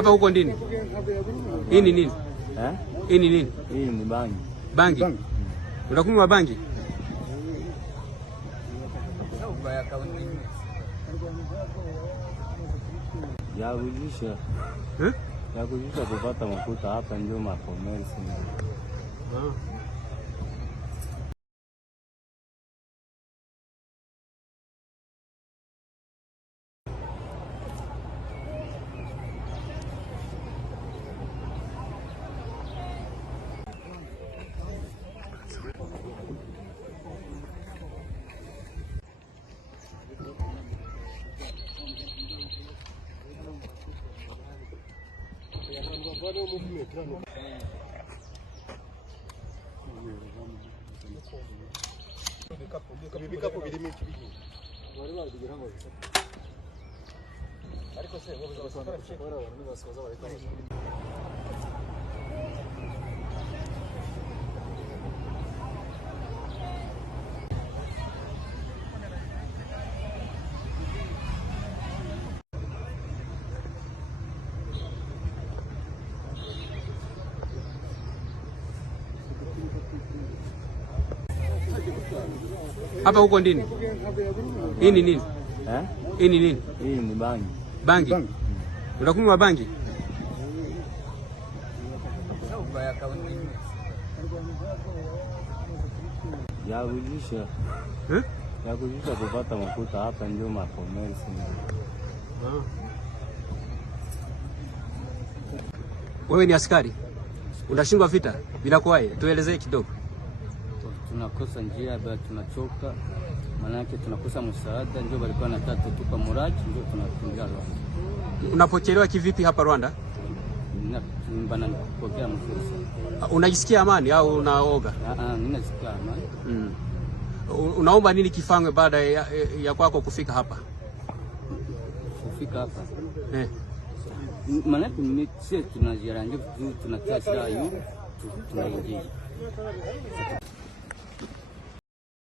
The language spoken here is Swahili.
Hapa huko ndini? Hii ni nini? Hii ni nini? Hii ni bangi. Bangi? Unakunywa bangi? Ya kujisha. Ya kujisha kupata mafuta hapa ndio makomersi. Hapa huko ndini? Hii ni nini? Hii ni nini? Hii ni bangi. Bangi? Unakunywa bangi? Ya kujisha. Ya kujisha kupata mafuta hapa ndio makomersi. Wewe ni askari? Unashindwa vita? Vinakuwaje? Tuelezee kidogo. Tunakosa njia, tunachoka. Manake tunakosa msaada, ndio walikuwa nataka tupa muradi, ndio tunakimbia Rwanda. Unapokelewa kivipi hapa Rwanda? Bana kupokea mzuri sana. Unajisikia amani au unaoga? Ninasikia amani. Unaomba nini kifanywe baada ya kwako kufika hapa? Kufika hapa? Manake sisi tunajirangia, tunatia silaha hiyo, tunaingia.